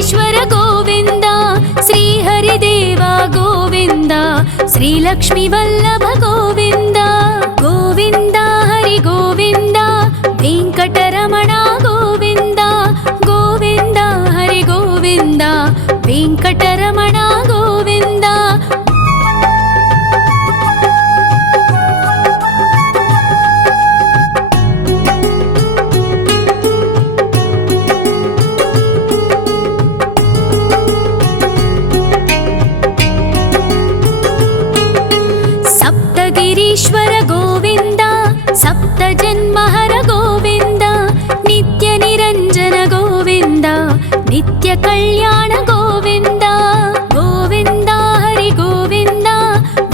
వెంకటేశ్వర గోవింద, శ్రీహరిదేవ గోవింద, శ్రీలక్ష్మీ వల్లభ గోవింద. గోవింద హరి గోవింద, వెంకటరమణ గోవింద. గోవింద హరి గోవింద, వెంకటరమణ గోవింద. సప్తగిరీశ్వర గోవింద, సప్త జన్మహర గోవింద, నిత్య నిరంజన గోవింద, నిత్య కళ్యాణ గోవింద. గోవింద హరి గోవింద,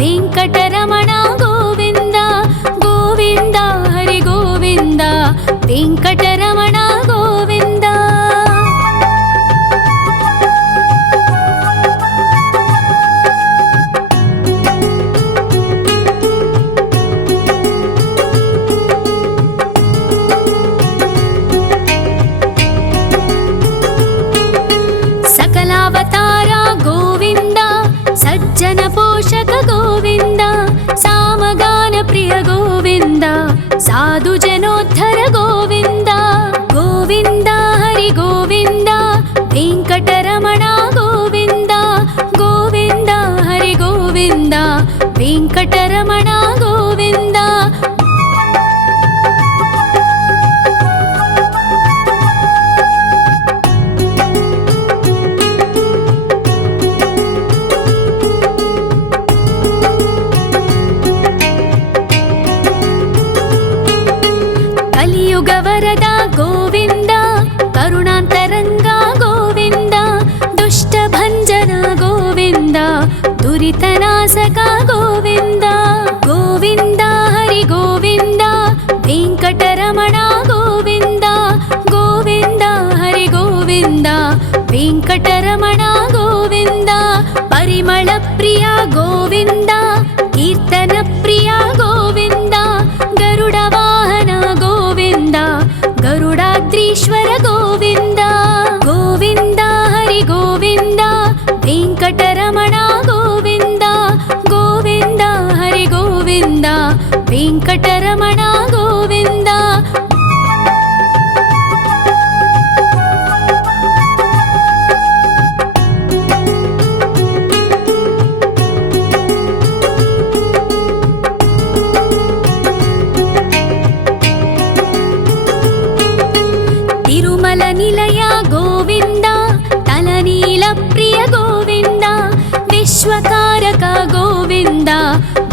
వెంకటరమణ గోవింద. గోవింద హరి గోవింద, వెంకటరమణ గోవింద. సకలావతార గోవింద, సజ్జన పోషక గోవింద, సామగాన ప్రియ గోవింద, సాధు జనోద్ధర గోవింద. గోవింద హరి గోవింద, వెంకటరమణ గోవింద. గోవింద హరి గోవింద, వెంకటరమణ గోవింద. కలియుగ వరద గోవింద, కరుణాంతరంగ గోవింద, దుష్ట భంజన గోవింద, దురితనాశక గోవింద. గోవింద హరి గోవింద, వెంకటరమణ గోవింద. గోవింద హరి గోవింద, వెంకటరమణ గోవింద. పరిమళ ప్రియ గోవింద, కీర్తన ప్రియ గోవింద, గరుడ వాహన గోవింద, గరుడాద్రీశ్వర గోవింద. గోవింద హరి గోవింద, వెంకటరమణ గోవింద. గోవింద హరి గోవింద, వెంకటరమణ గోవింద. తిరుమల నిలయ గోవింద, తలనీల ప్రియ గోవింద, విశ్వకారక గోవింద,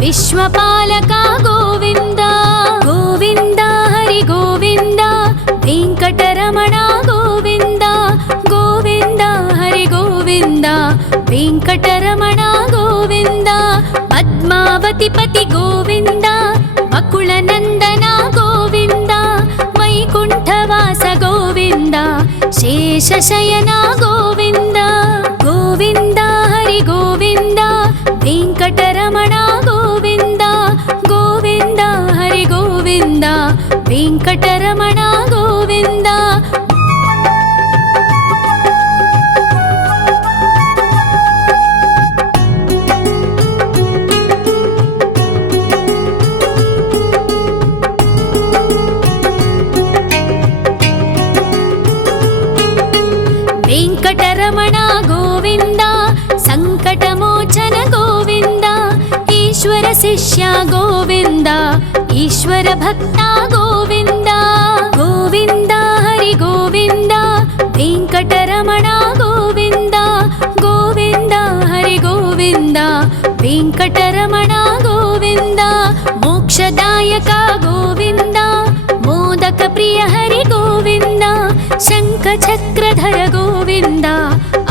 విశ్వపాలక గోవింద. గోవింద హరి గోవింద, వెంకటరమణ గోవింద. గోవింద హరి గోవింద, వెంకటరమణ గోవింద. పద్మావతి పతి గోవింద, వకుళ నందన గోవింద, వైకుంఠవాస గోవింద, శేషశయన గోవింద. గోవింద హరి గోవింద, వెంకటరమణ గోవింద. గోవింద హరి గోవింద, వెంకటరమణ గోవింద. వెంకటరమణ గోవింద, సంకటమోచన గోవింద, ఈశ్వర శిష్య గోవింద, ఈశ్వర భక్త గోవింద. గోవింద హరి గోవింద, వెంకటరమణ గోవింద. గోవింద హరి గోవింద, వెంకటరమణ గోవింద. మోక్షదాయక గోవింద, మోదక ప్రియ హరి గోవింద, శంఖ చక్రధర గోవింద,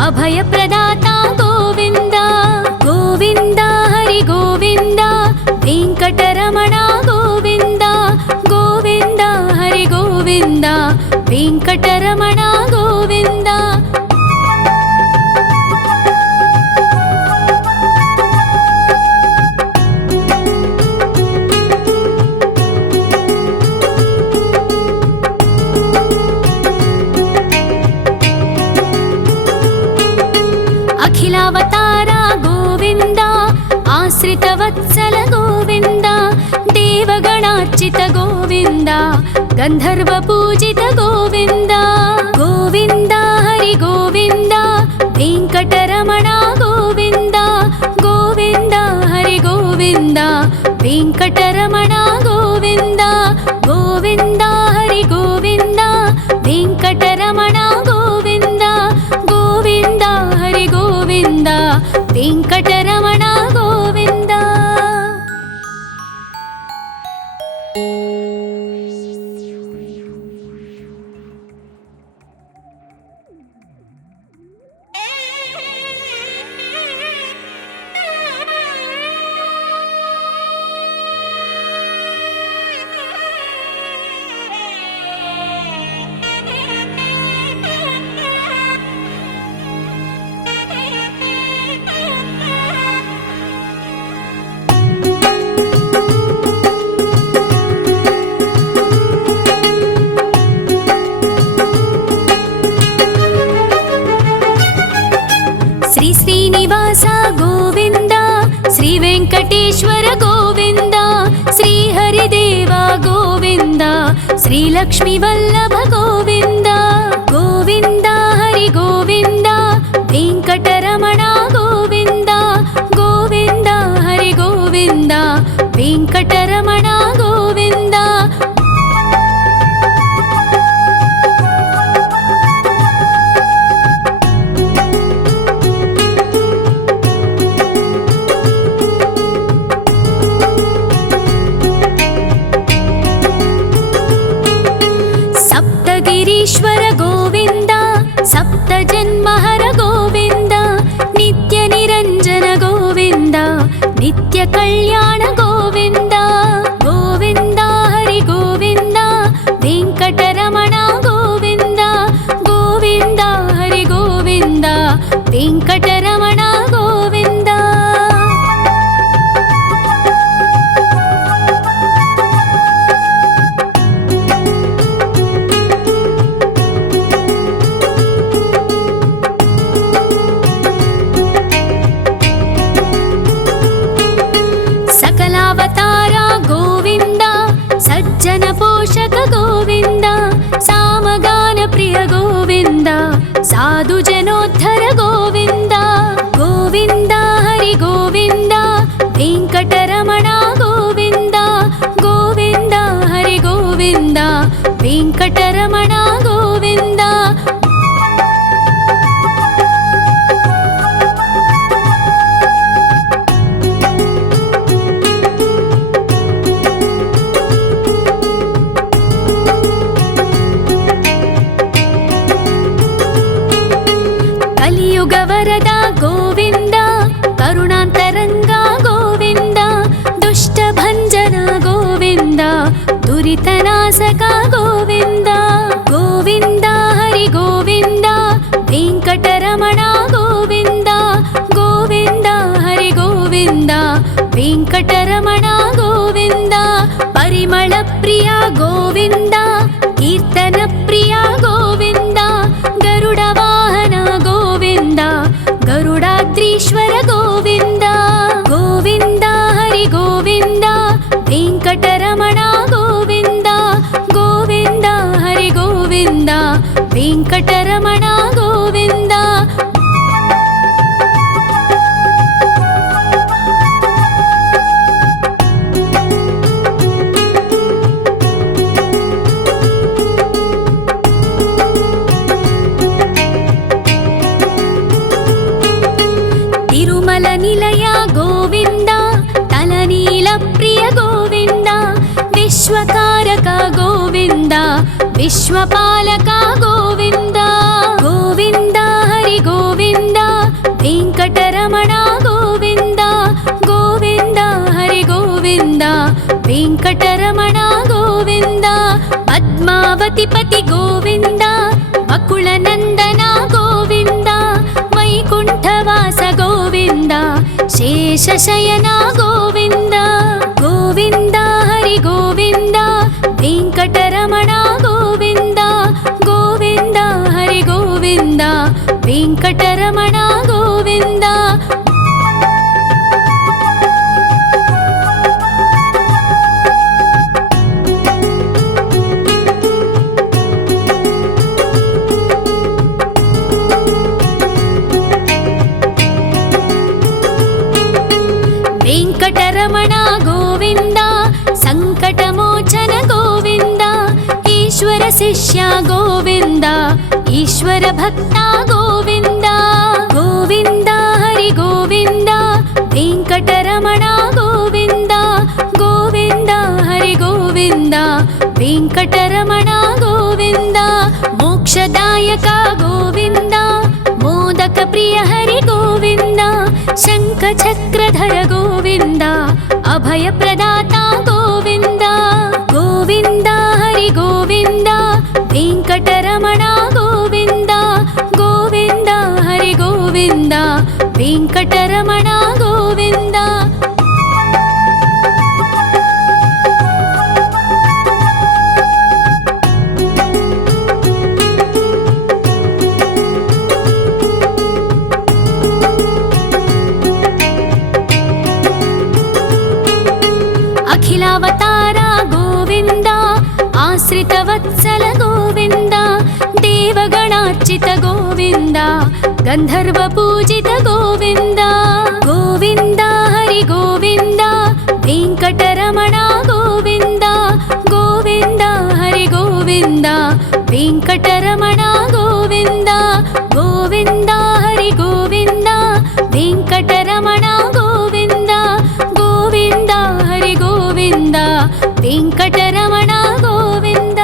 అభయ ప్రదాత గోవింద. గోవింద హరి గోవింద, వెంకటరమణ గోవింద. గోవింద హరి గోవింద, వెంకటరమణ గోవింద. आश्रितवत्सल गोविन्द देवगणार्चित गोविन्द गन्धर्वपूजित गोविन्द गोविन्द हरि गोविन्द वेङ्कटरमण गोविन्द गोविन्द हरि गोविन्द वेङ्कटरमण गोविन्द गोविन्द हरि गोविन्द वेङ्कटरमण गोविन्द गोविन्द हरि गोविन्द वेङ्कटरमण गोविन्द। श्रीनिवास गोविन्द श्री वेङ्कटेश्वर गोविन्द श्री हरिदेव गोविन्द श्री लक्ष्मीवल्लभ गोविन्द गोविन्द हरि गोविन्द वेङ्कटरमण गोविन्द गोविन्द हरि गोविन्द वेङ्कटरमण गोविन्द। गिरीश्वर गोविन्द सप्तजन्महर गोविन्द नित्यनिरञ्जन गोविन्द नित्यकल्याण गोविन्द गोविन्द हरि गोविन्द वेङ्कटरमण गोविन्द गोविन्द हरि गोविन्द वेङ्कटरमण गोविन्द। सकलावतार गोविन्द सज्जन पोषक गोविन्द सामगान प्रिय गोविन्द साधु जनोद्धर गोविन्द गोविन्द हरि गोविन्द वेङ्कटरमण गोविन्द गोविन्द हरि गोविन्द वेङ्कटरमण गोविन्द। कलियुग वरद गोविन्द करुणान्तरङ्ग गोविन्द दुष्टभञ्जन गोविन्द दुरितनाशक गोविन्द गोविन्द हरि गोविन्द वेङ्कटरमण गोविन्द गोविन्द हरि गोविन्द वेङ्कटरमण गोविन्द। परिमल प्रिय गोविन्द कीर्तन प्रिय गोविन्द गरुड वाहन गोविन्द गरुडाद्रीश्वर गोविन्द गोविन्द हरि गोविन्द वेङ्कटरमण गोविन्द गोविन्द हरि गोविन्द वेङ्कटरमण गोविन्द। तिरुमल निलय गोविन्द तलनील प्रिय गोविन्द विश्वकारक गोविन्द विश्वपालक गोविन्द गोविन्द हरि गोविन्द वेङ्कटरमण गोविन्द गोविन्द हरि गोविन्द वेङ्कटरमण गोविन्द। पद्मावति पति गोविन्द बकुलनन्दन गोविन्द वैकुण्ठवास गोविन्द शेषशयन गोविन्द गोविन्द हरि गोविन्द वेङ्कटरमण गोविन्द गोविन्द हरि गोविन्द वेङ्कटरमण गोविन्द। వెంకటరమణ గోవింద సంకటమోచన గోవింద ఈశ్వర శిష్య గోవింద ఈశ్వర భక్త గోవింద గోవింద హరి గోవింద వెంకటరమణ గోవింద గోవింద హరి గోవింద వెంకటరమణ గోవింద మోక్షదాయక గోవింద మోదక ప్రియ హరి గోవింద శంఖ చక్రధర గోవింద అభయ ప్రదాత గోవింద గోవింద హరి గోవింద వెంకటరమణ గోవింద గోవింద హరి గోవింద వెంకటరమణ గోవింద అఖిలావతార గోవింద ఆశ్రిత వత్సల గోవింద దేవగణార్చిత గోవింద గంధర్వ పూజిత గోవింద గోవింద హరి గోవింద వెంకటరమణ గోవింద గోవింద హరి గోవింద వెంకటరమణ గోవింద గోవింద హరి గోవింద వెంకటరమణ గోవింద గోవింద హరి గోవింద వెంకటరమణ గోవింద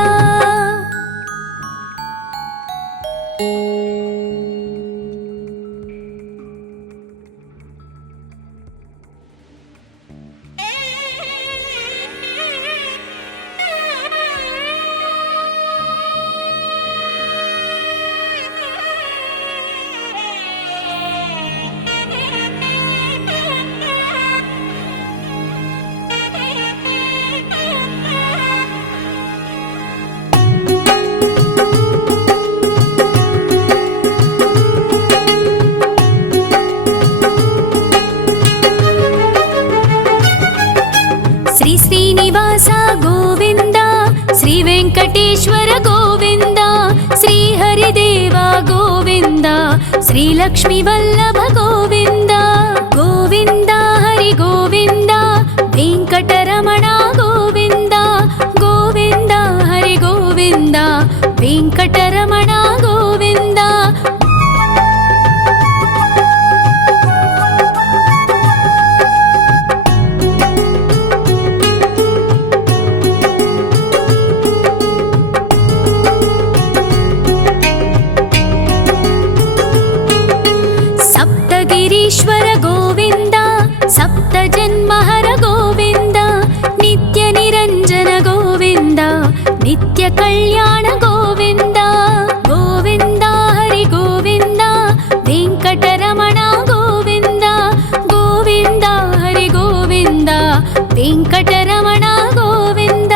శ్రీ శ్రీనివాస గోవింద శ్రీ వెంకటేశ్వర గోవింద శ్రీ హరిదేవ గోవింద శ్రీ లక్ష్మీ వల్లభ గోవింద గోవింద హరి గోవింద వెంకటరమణ గోవింద గోవింద హరి గోవింద వెంకటరమణ గోవింద సప్తగిరీశ్వర గోవింద సప్త జన్మహర గోవింద నిత్య నిరంజన గోవింద నిత్య కళ్యాణ గోవింద గోవింద హరి గోవింద వెంకటరమణ గోవింద గోవింద హరి గోవింద వెంకటరమణ గోవింద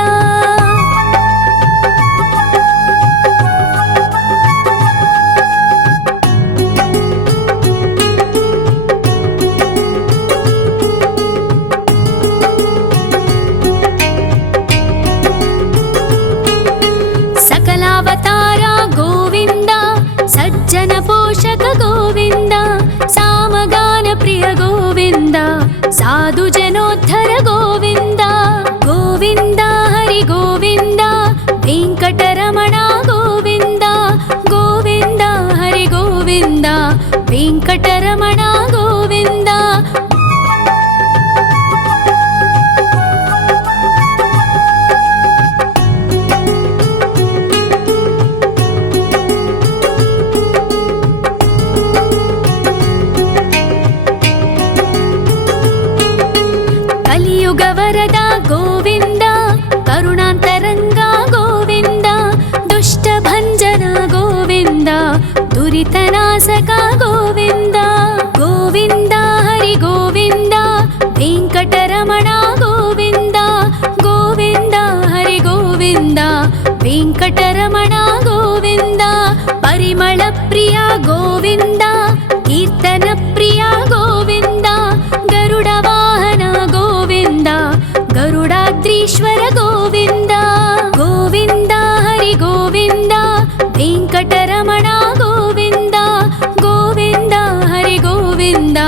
సకలావతార గోవింద సజ్జన పోషక గోవింద సామగాన ప్రియ గోవింద సాధు జనోద్ధర గోవింద గోవింద హరి గోవింద వెంకటరమణ గోవింద గోవింద హరి గోవింద వెంకటరమణ గోవింద కలియుగ వరద గోవింద కరుణాంతరంగ గోవింద దుష్ట భంజన గోవింద దురితనాశక గోవింద గోవింద హరి గోవింద వెంకటరమణ గోవింద గోవింద హరి గోవింద వెంకటరమణ గోవింద పరిమళ ప్రియ గోవింద కీర్తన ప్రియ గోవింద గరుడ వాహన గోవింద గరుడాద్రీశ్వర గోవింద గోవింద హరి గోవింద వెంకటరమణ గోవింద గోవింద హరి గోవింద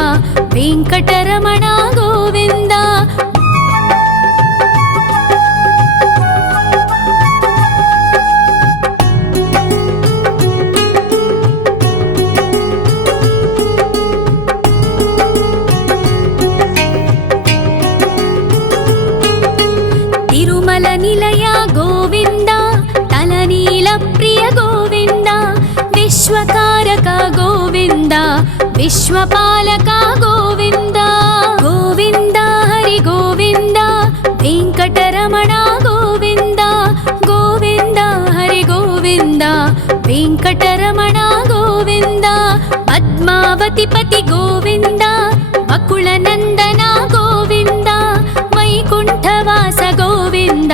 విశ్వపాలక గోవింద గోవింద హరి గోవింద వెంకటరమణ గోవింద గోవింద హరి గోవింద వెంకటరమణ గోవింద పద్మావతి పతి గోవింద వకుళ నందన గోవింద వైకుంఠవాస గోవింద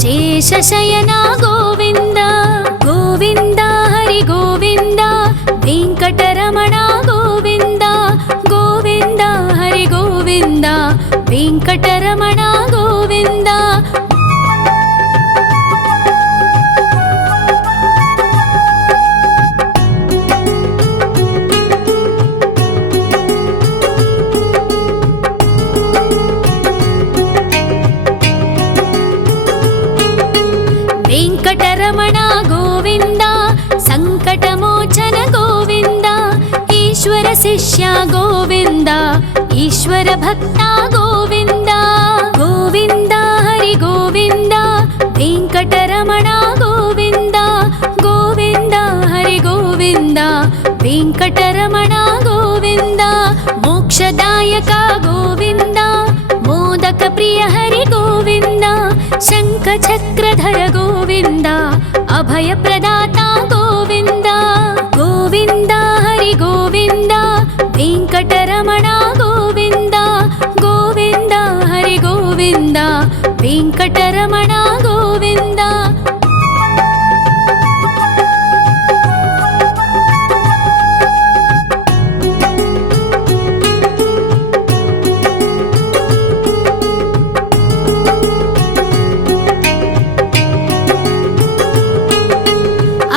శేషశయన గోవింద గోవింద హరి గోవింద వెంకటరమణ గోవింద గోవింద హరి గోవింద వెంకటరమణ గోవింద వెంకటరమణ గోవింద సంకటమోచన గోవింద ఈశ్వర శిష్య గోవింద ఈశ్వర భక్త గోవింద గోవింద హరి గోవింద వెంకటరమణ గోవింద గోవింద హరి గోవింద వెంకటరమణ గోవింద మోక్షదాయక గోవింద మోదక ప్రియ హరి గోవింద శంఖ చక్రధర గోవింద అభయ ప్రదాత గోవింద గోవింద హరి గోవింద వెంకటరమణ గోవింద గోవింద హరి గోవింద వెంకటరమణ గోవింద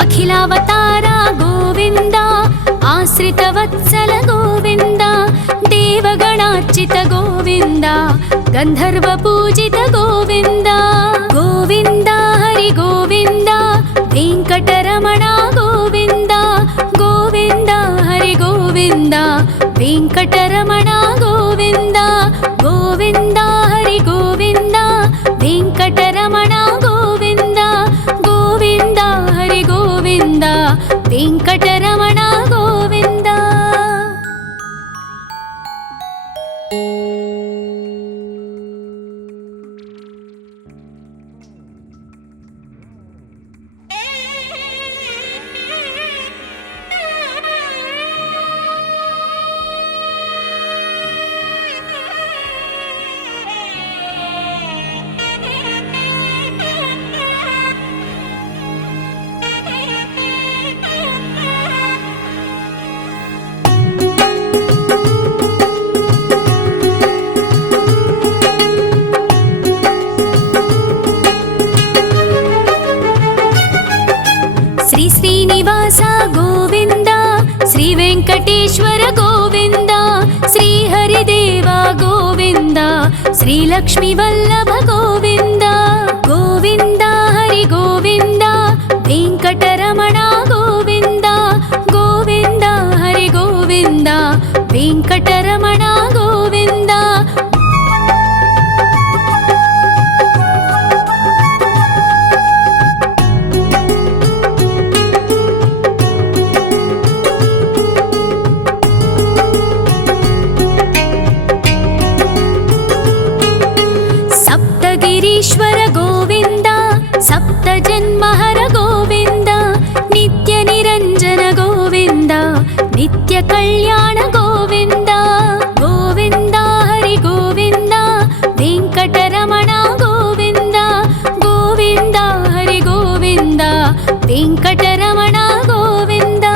అఖిలావతార గోవింద ఆశ్రితవత్సల గోవింద దేవగణార్చిత గోవింద గంధర్వ పూజిత గోవింద గోవింద హరి గోవింద వెంకటరమణ గోవింద గోవింద హరి గోవింద వెంకటరమణ గోవింద గోవింద హరి గోవింద వెంకటరమణ గోవింద గోవింద హరి గోవింద వెంకటరమణ గోవింద శ్రీ శ్రీనివాస గోవింద శ్రీ వెంకటేశ్వర గోవింద శ్రీ హరిదేవ గోవింద శ్రీ లక్ష్మీ వల్లభ గోవింద గోవింద హరి గోవింద వెంకటరమణ గోవింద గోవింద హరి గోవింద వెంకటరమణ గోవింద సప్తగిరీశ్వర గోవింద సప్త జన్మహర గోవింద నిత్య నిరంజన గోవింద నిత్య కళ్యాణ గోవింద గోవింద హరి గోవింద వెంకటరమణ గోవింద గోవింద హరి గోవింద వెంకటరమణ గోవింద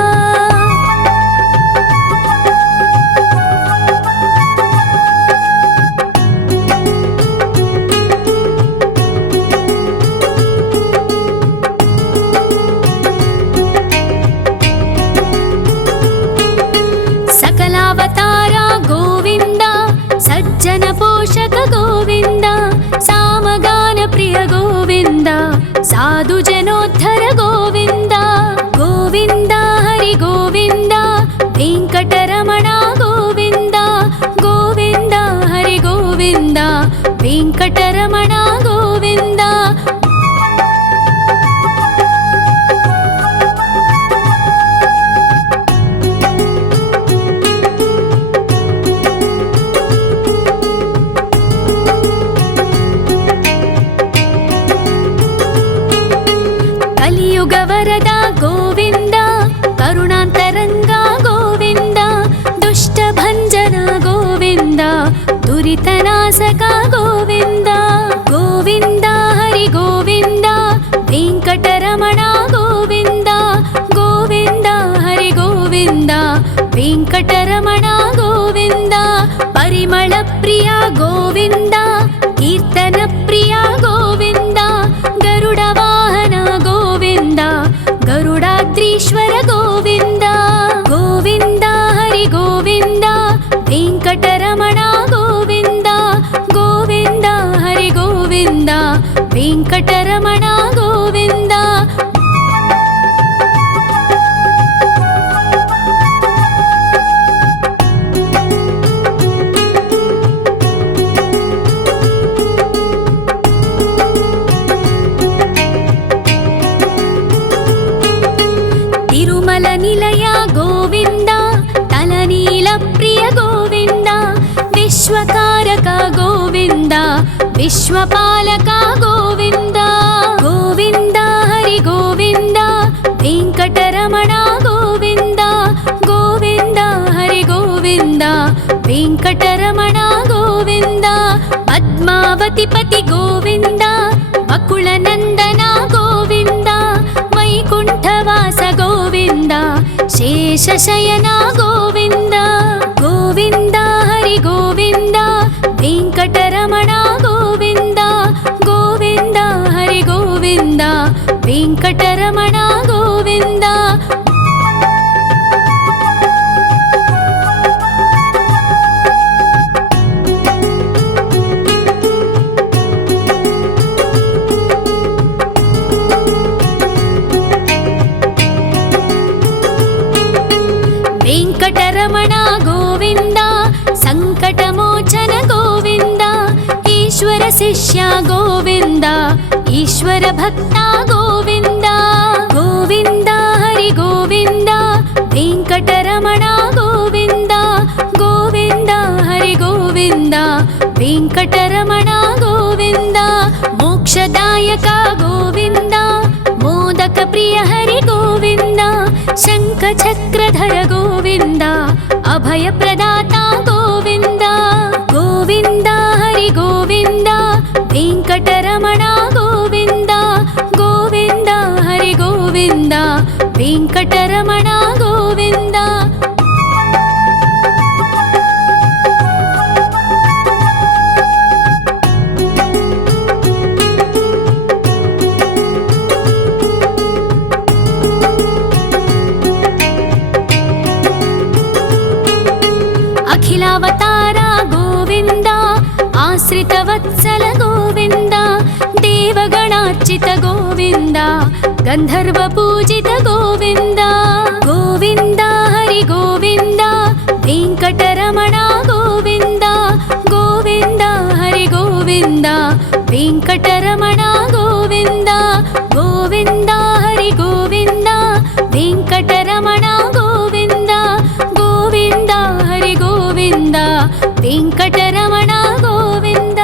సకలావతార గోవింద సజ్జన పోషక గోవింద సామగాన ప్రియ గోవింద సాధు జనోద్ధర గోవింద గోవింద హరి గోవింద వెంకటరమణ గోవింద గోవింద హరి గోవింద వెంకటరమణ గోవింద विश्वकारक गोविन्द विश्वपालक गोविन्द गोविन्द हरि गोविन्द वेङ्कटरमण गोविन्द गोविन्द हरि गोविन्द वेङ्कटरमण गोविन्द पद्मावतिपति गोविन्द वकुलनन्दन गोविन्द वैकुण्ठवास गोविन्द शेषशयन गोविन्द गोविन्द हरि गोविन्द वेङ्कटरमण गोविन्द गोविन्द हरि गोविन्द वेङ्कटरमण गोविन्द वेङ्कटरमण गोविन्द सङ्कटमोचन गोविन्द ईश्वर शिष्य गोविन्द ईश्वर भक्त गोविन्द गोविन्द हरि गोविन्द वेङ्कटरमण गोविन्द गोविन्द हरि गोविन्द वेङ्कटरमण गोविन्द मोक्षदायक गोविन्द मोदक प्रिय हरि गोविन्द शङ्खचक्रधर गोविन्द अभयप्रदाता गोविन्द गोविन्द हरि गोविन्द वेङ्कटरमण गोविन्द गोविन्द हरि गोविन्द वेङ्कटरमण गोविन्द अखिलावतार गोविन्द आश्रितवत्सल गोविन्द देवगणार्चित गोविन्द गन्धर्वपूजित गोविन्द गोविन्द हरि गोविन्द वेङ्कटरमण गोविन्द गोविन्द हरि गोविन्द वेङ्कटरमण गोविन्द गोविन्द हरि गोविन्द वेङ्कटरमण गोविन्द गोविन्द हरि गोविन्द वेङ्कटरमण गोविन्द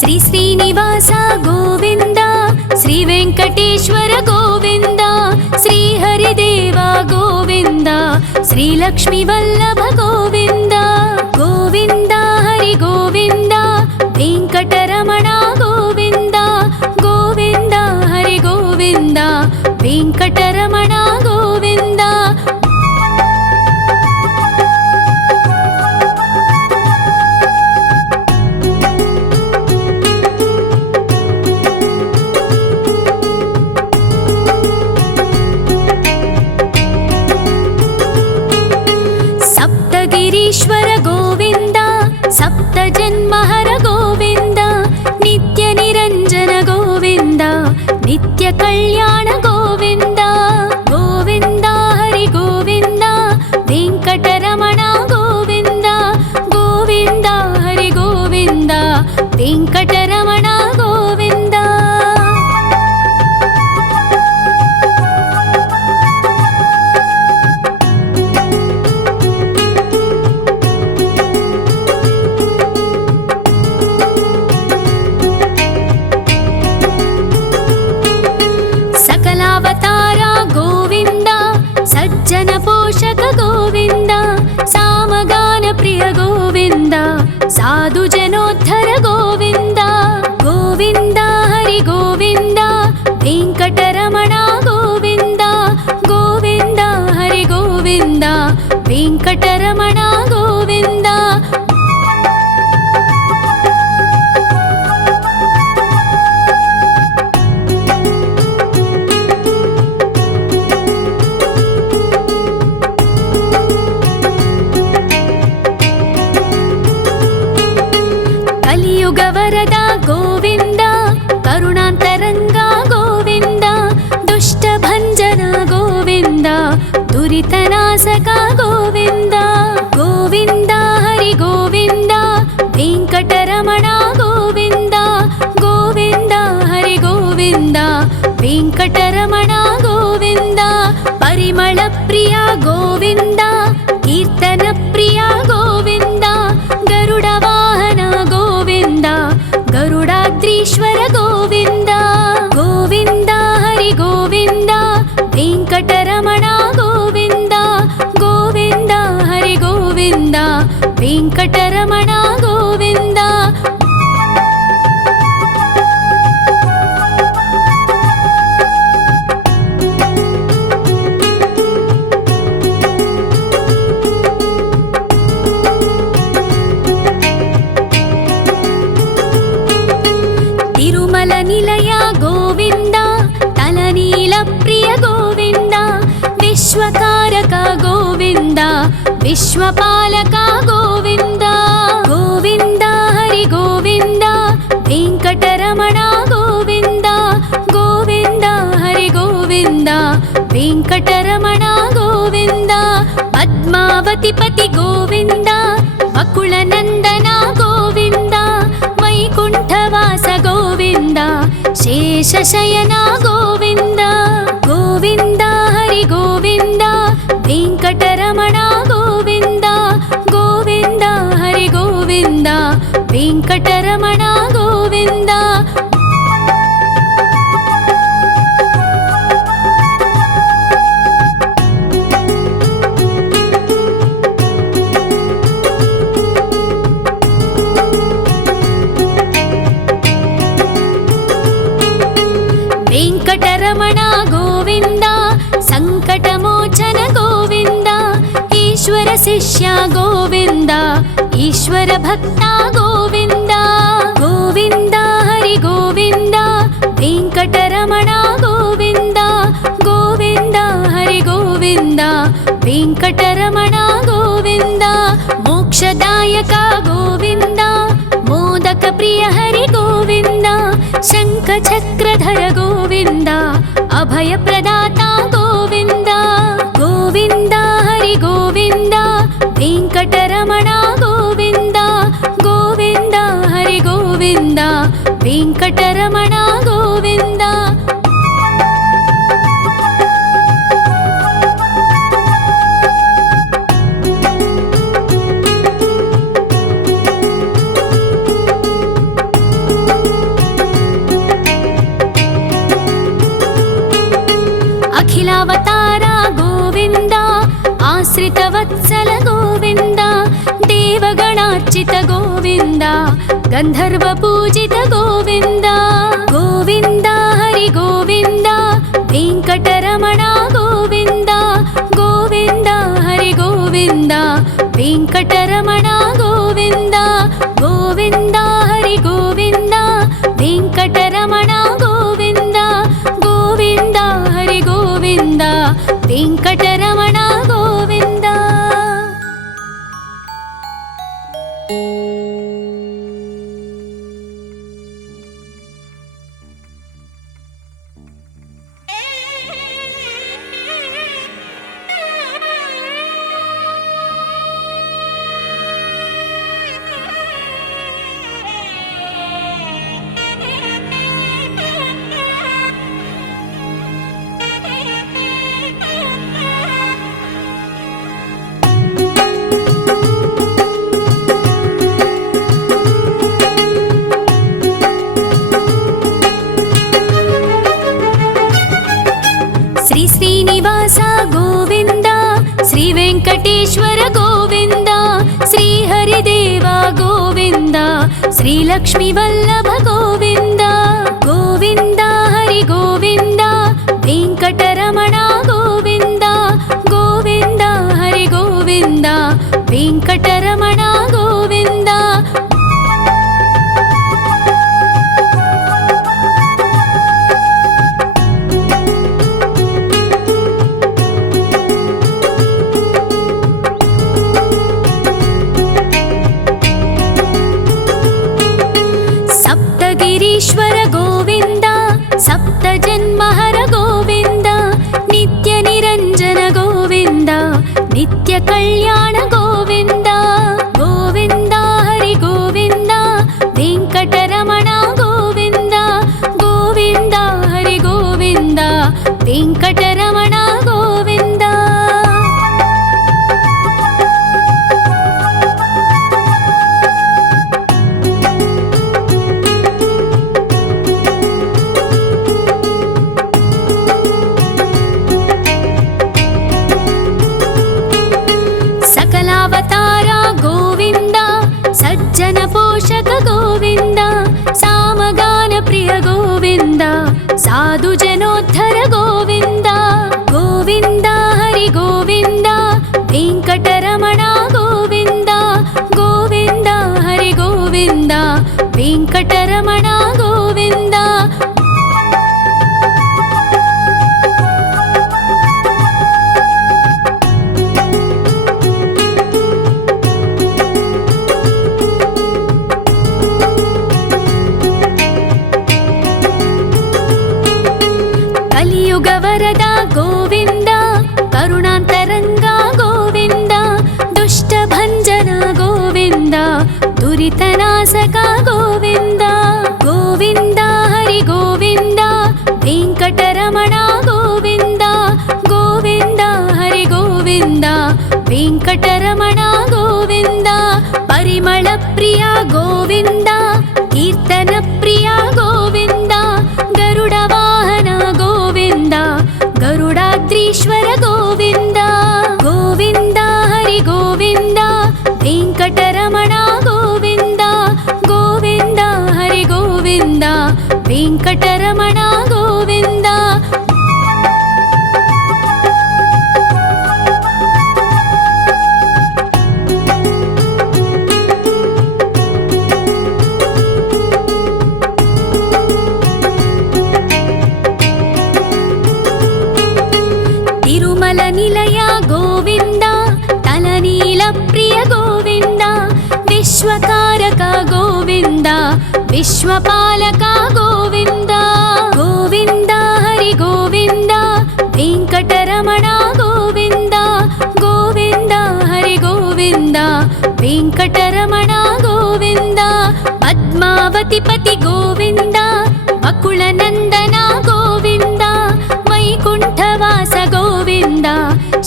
श्री श्रीनिवास गोविन्द श्री वेङ्कटेश्वर गोविन्द श्री हरिदेव गोविन्द श्री लक्ष्मीवल्लभ गोविन्द गोविन्द हरि गोविन्द वेङ्कटरमण गोविन्द गोविन्द हरि गोविन्द वेङ्कटरमण गोविन्द सप्तगिरीश्वर गोविन्द सप्तजन्महर गोविन्द नित्यनिरञ्जन गोविन्द नित्यकल्याण गोविन्द गोविन्द हरि गोविन्द वेङ्कटरमण गोविन्द गोविन्द हरि गोविन्द वेङ्कटरमण गोविन्द सकला ವೆಂಕಟರಮಣ ಗೋವಿಂದ. ಪರಿಮಳ ಪ್ರಿಯ ಗೋವಿಂದ, ಕೀರ್ತನ ಪ್ರಿಯ ಗೋವಿಂದ. ಗರುಡ ವಾಹನ ಗೋವಿಂದ, ಗರುಡಾದ್ರೀಶ್ವರ ಗೋವಿಂದ. ಗೋವಿಂದ ಹರಿ ಗೋವಿಂದ, ವೆಂಕಟರಮಣ ಗೋವಿಂದ. ಗೋವಿಂದ ಹರಿ ಗೋವಿಂದ, ವೆಂಕಟರಮಣ ಗೋವಿಂದ. ತಿರುಮಲ ನಿಲಯ ಗೋವಿಂದ, ತಲನೀಲ ಪ್ರಿಯ ಗೋವಿಂದ. ವಿಶ್ವಕಾರಕ ಗೋವಿಂದ, ವಿಶ್ವಪಾಲಕ ಗೋವಿಂದ. ಗೋವಿಂದ ಹರಿ ಗೋವಿಂದ, ವೆಂಕಟರಮಣ ಗೋವಿಂದ. ಗೋವಿಂದ ಹರಿ ಗೋವಿಂದ, ವೆಂಕಟರಮಣ ಗೋವಿಂದ. ಪದ್ಮಾವತಿ ಪತಿ ಗೋವಿಂದ, ಅಕುಳ ನಂದನ ಗೋವಿಂದ. ವೈಕುಂಠವಾಸ ಗೋವಿಂದ, ಶೇಷಶಯನ ಗೋವಿಂದ. ಗೋವಿಂದ ಹರಿ ಗೋವಿಂದ, ವೆಂಕಟರಮಣ ಗೋವಿಂದ. ಗೋವಿಂದ ಹರಿ ಗೋವಿಂದ, ವೆಂಕಟರಮಣ ಗೋವಿಂದ. ವೆಂಕಟರಮಣ ಗೋವಿಂದ, ಸಂಕಟಮೋಚನ ಗೋವಿಂದ. ಈಶ್ವರ ಶಿಷ್ಯ ಗೋವಿಂದ, ಈಶ್ವರ ಭಕ್ತ ಗೋವಿಂದ. ಗೋವಿಂದ ಹರಿ ಗೋವಿಂದ, ವೆಂಕಟರಮಣ ಗೋವಿಂದ. ಗೋವಿಂದ ಹರಿ ಗೋವಿಂದ, ವೆಂಕಟರಮಣ ಗೋವಿಂದ. ಮೋಕ್ಷದಾಯಕ ಗೋವಿಂದ, ಮೋದಕ ಪ್ರಿಯ ಹರಿ ಗೋವಿಂದ. ಶಂಖ ಚಕ್ರಧರ ಗೋವಿಂದ, ಅಭಯ ಪ್ರದಾತ ಗೋವಿಂದ. ಗೋವಿಂದ ಹರಿ ಗೋವಿಂದ, ವೆಂಕಟರಮಣ ಗೋವಿಂದ. ಗೋವಿಂದ ಹರಿ ಗೋವಿಂದ, ವೆಂಕಟರಮಣ ಗೋವಿಂದ. ಅಖಿಲಾವತಾರ ಗೋವಿಂದ, ಆಶ್ರಿತ ವತ್ಸಲ ಗೋವಿಂದ. ದೇವಗಣಾರ್ಚಿತ ಗೋವಿಂದ, ಗಂಧರ್ವ ಪೂಜಿತ ಗೋವಿಂದ. ಗೋವಿಂದ ಹರಿ ಗೋವಿಂದ, ವೆಂಕಟರಮಣ ಗೋವಿಂದ. ಗೋವಿಂದ ಹರಿ ಗೋವಿಂದ, ವೆಂಕಟರಮಣ ಗೋವಿಂದ. ಗೋವಿಂದ ಹರಿ ಗೋವಿಂದ, ವೆಂಕಟರಮಣ ಗೋವಿಂದ. ಗೋವಿಂದ ಹರಿ ಗೋವಿಂದ, ವೆಂಕಟರಮಣ ಗೋವಿಂದ. ಶ್ರೀ ಶ್ರೀನಿವಾಸ ಗೋವಿಂದ, ಶ್ರೀ ವೆಂಕಟೇಶ್ವರ ಗೋವಿಂದ. ಶ್ರೀ ಹರಿದೇವ ಗೋವಿಂದ, ಶ್ರೀ ಲಕ್ಷ್ಮೀ ವಲ್ಲಭ ಗೋವಿಂದ. ಗೋವಿಂದ ಹರಿ ಗೋವಿಂದ, ವೆಂಕಟರಮಣ ಗೋವಿಂದ. ಗೋವಿಂದ ಹರಿ ಗೋವಿಂದ, ವೆಂಕಟರಮಣ ಗೋವಿಂದ. కలియుగ వరద గోవింద, కరుణాంతరంగ గోవింద, దుష్ట భంజన గోవింద, దురితనాశక గోవింద. గోవింద హరి గోవింద, వెంకటరమణ గోవింద, గోవింద హరి గోవింద, వెంకటరమణ గోవింద. పరిమళ ప్రియ గోవింద, కీర్తన ప్రియ గోవింద, గరుడ వాహన గోవింద, గరుడాద్రీశ్వర గోవింద. గోవింద హరి గోవింద, వెంకటరమణ గోవింద, గోవింద హరి గోవింద, వెంకటరమణ గోవింద. తిరుమల నిలయ గోవింద, తలనీల ప్రియ గోవింద, విశ్వకారక గోవింద, విశ్వపాలక గోవింద. గోవింద హరి గోవింద, వెంకటరమణ గోవింద, గోవింద హరి గోవింద, వెంకటరమణ గోవింద. పద్మావతి పతి గోవింద, వకుళ నందన గోవింద, వైకుంఠవాస గోవింద,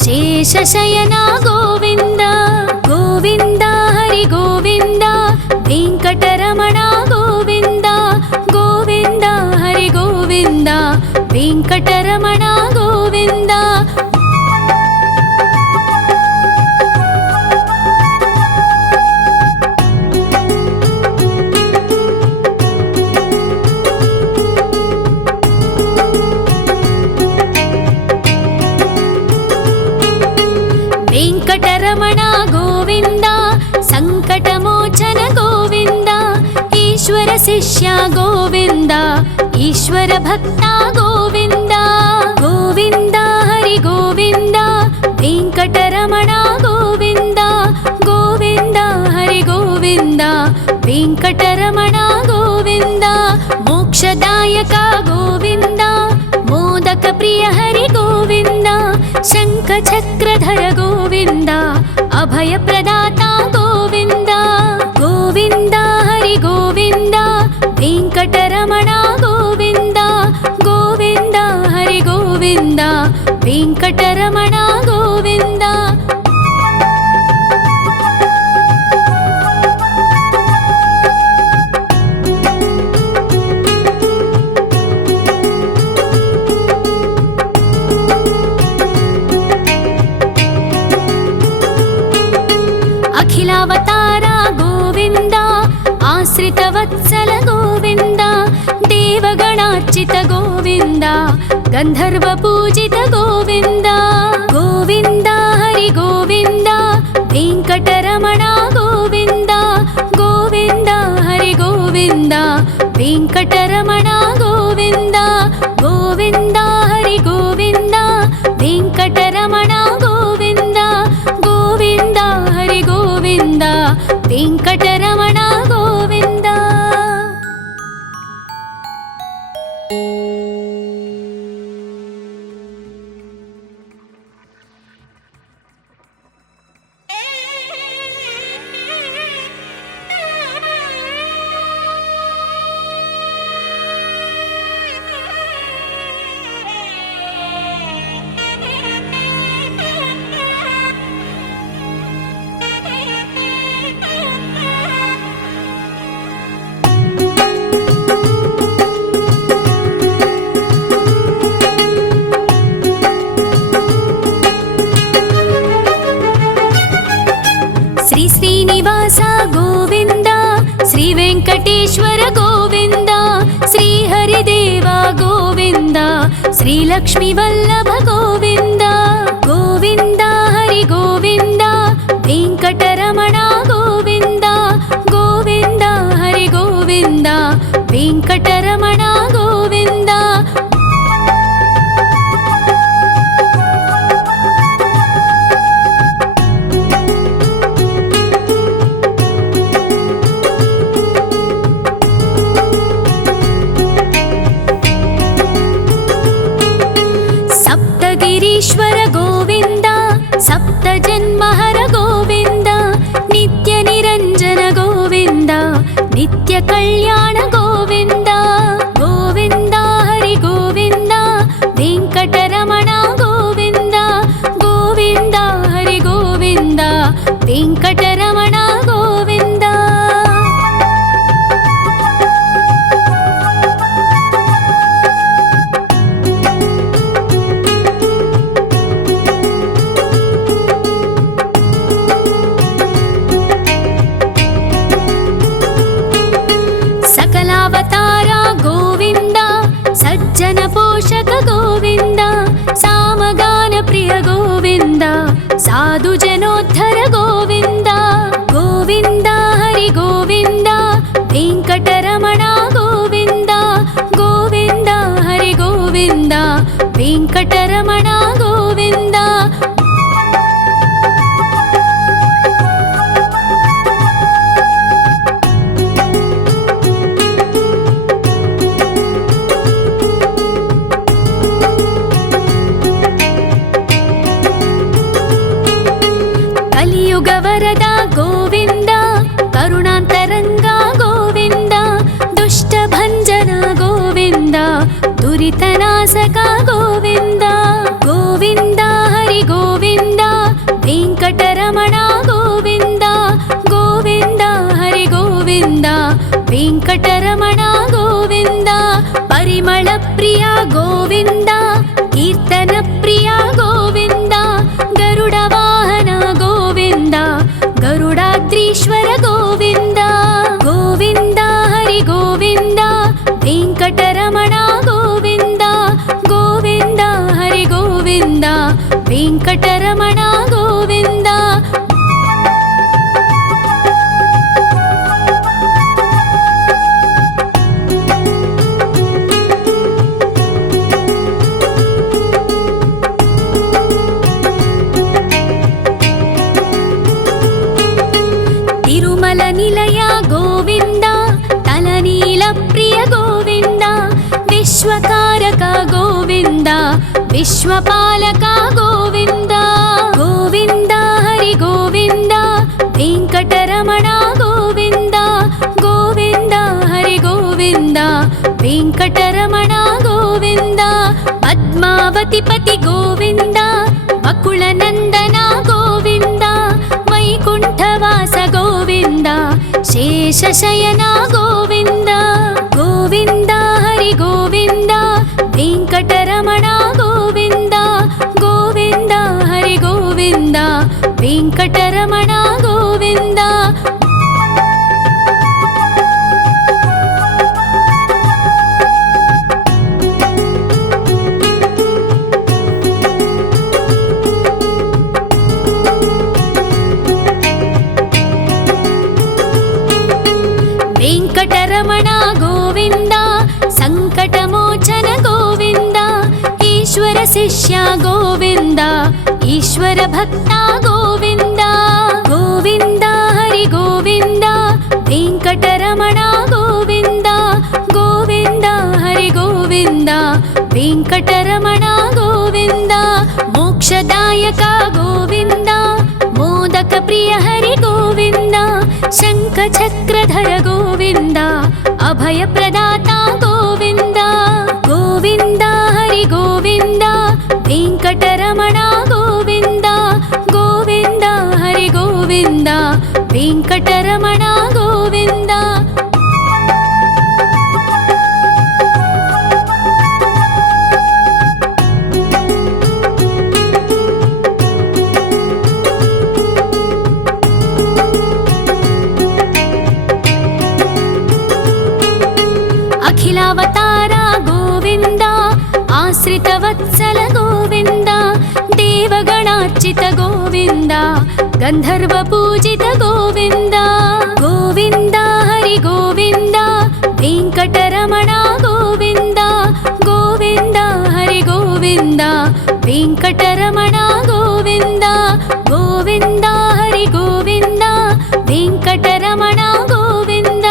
శేషశయన గోవింద. గోవింద హరి గోవింద, వెంకటరమణ గోవింద, గోవింద హరి గోవింద, వెంకటరమణ గోవింద. వెంకటరమణ గోవింద, సంకటమోచన గోవింద, ఈశ్వర శిష్య గోవింద, ఈశ్వర భక్త గోవింద. గోవింద హరి గోవింద, వెంకటరమణ గోవింద, గోవింద హరి గోవింద, వెంకటరమణ గోవింద. మోక్షదాయక గోవింద, మోదక ప్రియ హరి గోవింద, శంఖ చక్రధర గోవింద, అభయ ప్రదాత గోవింద. గోవింద హరి గోవింద, వెంకటరమణ గోవింద, గోవింద హరి గోవింద, వెంకటరమణ గోవింద. అఖిలావతార గోవింద, ఆశ్రిత వత్సల గోవింద, దేవగణార్చిత గోవింద, గంధర్వ పూజిత గోవింద. గోవింద హరి గోవింద, వెంకటరమణ గోవింద, గోవింద హరి గోవింద, వెంకటరమణ గోవింద. గోవింద హరి గోవింద, వెంకటరమణ గోవింద, గోవింద హరి గోవింద, వెంకటరమణ గోవింద. శ్రీనివాస గోవింద, శ్రీ వెంకటేశ్వర గోవింద, శ్రీ హరిదేవ గోవింద, శ్రీ లక్ష్మీ వల్లభ గోవింద. గోవింద హరి గోవింద, వెంకటరమణ గోవింద, గోవింద హరి గోవింద, వెంకటరమణ గోవింద. कल्याण गोविन्द गोविन्द हरि गोविन्द वेङ्कटरमण गोविन्द गोविन्द हरि गोविन्द वेङ्कटरमण गोविन्द सकलावतार गोविन्द सज्जन पोषक गोविन्द सामगान प्रिय गोविन्द साधु जनोद्धर गोविन्द गोविन्द हरि गोविन्द वेङ्कटरमण गोविन्द गोविन्द हरि गोविन्द वेङ्कटरमण गोविन्द कलियुग वरद गोविन्द करुणान्तरङ्ग गोविन्द दुष्टभञ्जन गोविन्द दुरितनाशक गोविन्द गोविन्द हरि गोविन्द वेङ्कटरमण गोविन्द गोविन्द हरि गोविन्द वेङ्कटरमण गोविन्द परिमल प्रिय गोविन्द कीर्तन प्रिय गोविन्द गरुड वाहन गोविन्द गरुडाद्रीश्वर गोविन्द गोविन्द हरि गोविन्द वेङ्कटरमण गोविन्द गोविन्द हरि गोविन्द वेङ्कटरमण गोविन्द तिरुमल निलय गोविन्द तलनील प्रिय गोविन्द विश्वकारक गोविन्द विश्वपालक गोविन्द गोविन्द हरि गोविन्द वेङ्कटरमण गोविन्द गोविन्द हरि गोविन्द वेङ्कटरमण गोविन्द पद्मावति पति गोविन्द बकुलनन्दन गोविन्द वैकुण्ठवास गोविन्द शेषशयन गोविन्द गोविन्द हरि गोविन्द वेङ्कटरमण गोविन्द गोविन्द हरि गोविन्द वेङ्कटरमण गोविन्द वेङ्कटरमण गोविन्द सङ्कटमोचन गोविन्द ईश्वर शिष्य गोविन्द ईश्वर भक्त गोविन्द गोविन्द हरि गोविन्द वेङ्कटरमण गोविन्द गोविन्द हरि गोविन्द वेङ्कटरमण गोविन्द मोक्षदायक गोविन्द मोदक प्रिय हरि गोविन्द शङ्खचक्रधर गोविन्द अभयप्रदाता गोविन्द गोविन्द हरि गोविन्द वेङ्कटरमण गोविन्द गोविन्द हरि गोविन्द वेङ्कटरमण गोविन्द अखिलावतार गोविन्द आश्रितवत्सल गोविन्द देवगणार्चित गोविन्द गन्धर्वपूजित गोविन्द गोविन्द हरि गोविन्द वेङ्कटरमण गोविन्द गोविन्द हरि गोविन्द वेङ्कटरमण गोविन्द गोविन्द हरि गोविन्द वेङ्कटरमण गोविन्द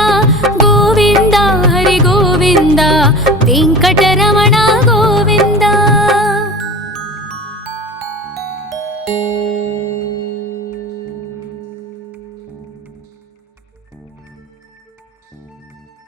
गोविन्द हरि गोविन्द वेङ्कटरमण